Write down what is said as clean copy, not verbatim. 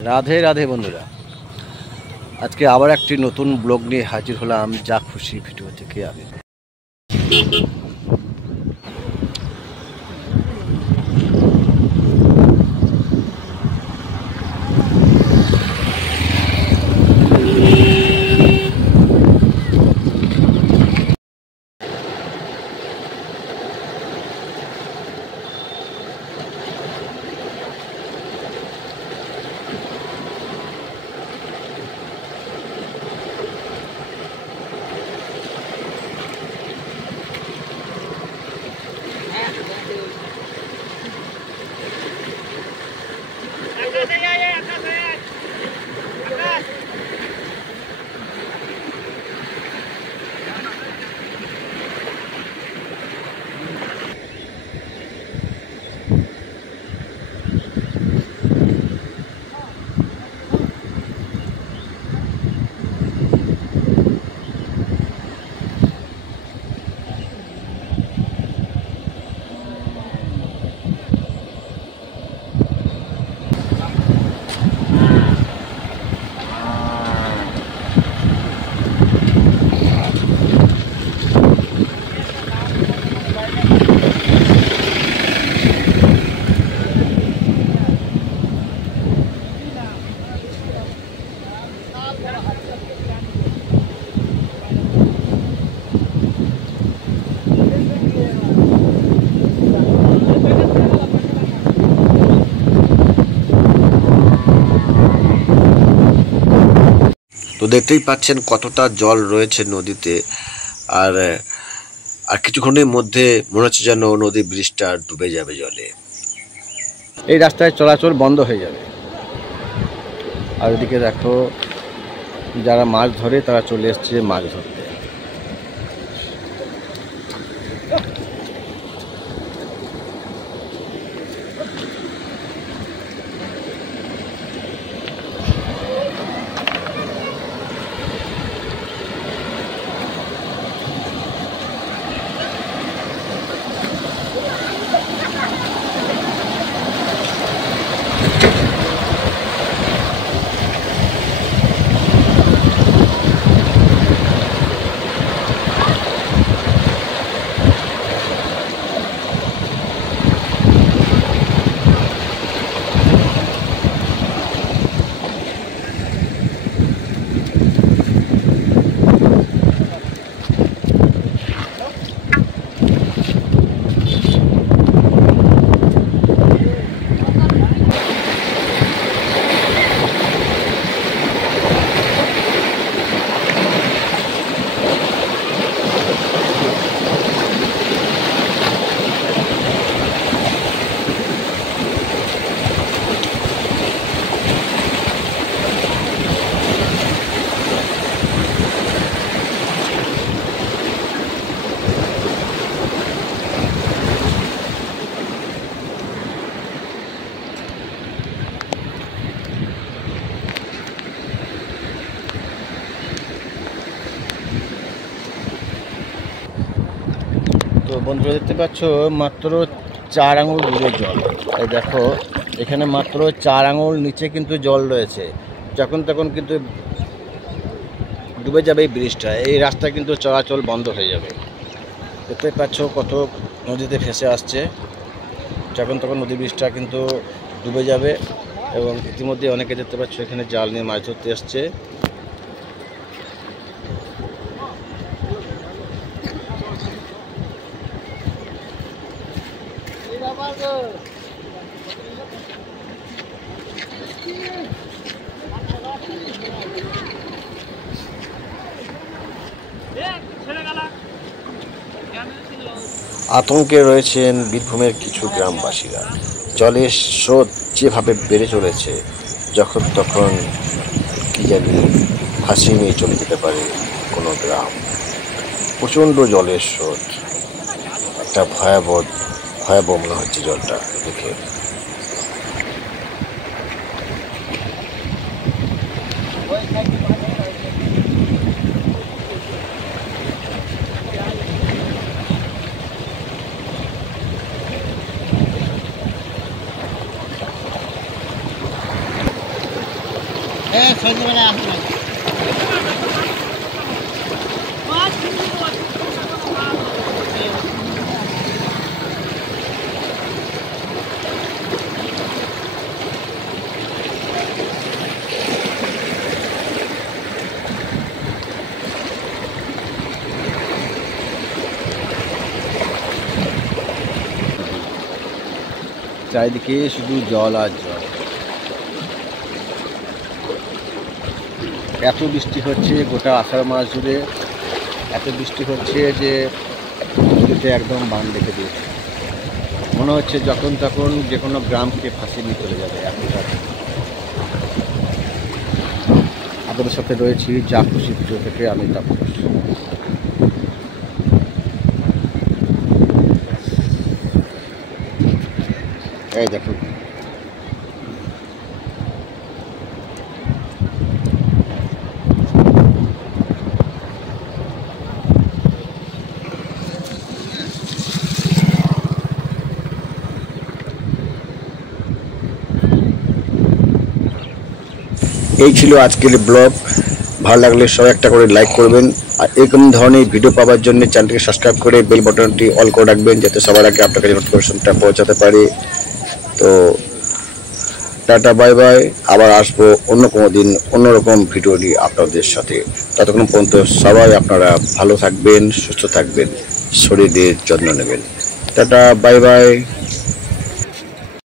রাধে রাধে বন্ধুরা, আজকে আবার একটি নতুন ব্লগ নিয়ে হাজির হলাম। যা খুশি ভিডিও থেকে আমি তো দেখতেই পাচ্ছেন কতটা জল রয়েছে নদীতে। আর আর কিছুক্ষণের মধ্যে মনে হচ্ছে যেন নদীর ব্রিজটা ডুবে যাবে জলে। এই রাস্তায় চলাচল বন্ধ হয়ে যাবে। আর এদিকে দেখো, যারা মাছ ধরে তারা চলে এসছে মাছ ধরতে। তো বন্ধুরা দেখতে পাচ্ছ মাত্র 4 আঙুল দূরে জল। এই দেখো, এখানে মাত্র 4 আঙুল নিচে কিন্তু জল রয়েছে। যখন তখন কিন্তু ডুবে যাবে এই ব্রিজটা। এই রাস্তা কিন্তু চলাচল বন্ধ হয়ে যাবে। দেখতে পাচ্ছ কত নদীতে ভেসে আসছে। যখন তখন নদী ব্রিজটা কিন্তু ডুবে যাবে। এবং ইতিমধ্যে অনেকে দেখতে পাচ্ছ এখানে জাল নিয়ে মাছ ধরতে এসছে। আতঙ্কে রয়েছেন বীরভূমের কিছু গ্রামবাসীরা। জলের স্রোত যেভাবে বেড়ে চলেছে, যখন তখন কি জানি ভাসিয়ে নিয়ে চলে যেতে পারে কোনো গ্রাম। প্রচণ্ড জলের স্রোত, একটা ভয়াবহ মনে হচ্ছে জলটা দেখে। চারিদিকে শুধু জল আর জল। এত বৃষ্টি হচ্ছে গোটা আষাঢ় মাস জুড়ে, এত বৃষ্টি হচ্ছে যে নদীতে একদম বান রেখে দিয়েছে। মনে হচ্ছে যখন তখন যে কোনো গ্রামকে ফাঁসিয়ে নিয়ে চলে যাবে এতটা। আপনাদের সাথে রয়েছি যা খুশি ভিডিও থেকে, আমি তাপস। এই দেখুন এই ছিল আজকের ব্লগ। ভালো লাগলে সবাই একটা করে লাইক করবেন, আর এরকম ধরনের ভিডিও পাওয়ার জন্য চ্যানেলটিকে সাবস্ক্রাইব করে বেল বাটনটি অল করে রাখবেন, যাতে সবার আগে আপনার কাছে নোটিফিকেশনটা পৌঁছাতে পারে। তো টাটা, বাই বাই। আবার আসবো অন্য কোনো দিন অন্যরকম ভিডিও নিয়ে আপনাদের সাথে। ততক্ষণ পর্যন্ত সবাই আপনারা ভালো থাকবেন, সুস্থ থাকবেন, শরীরের যত্ন নেবেন। Tata, bye bye.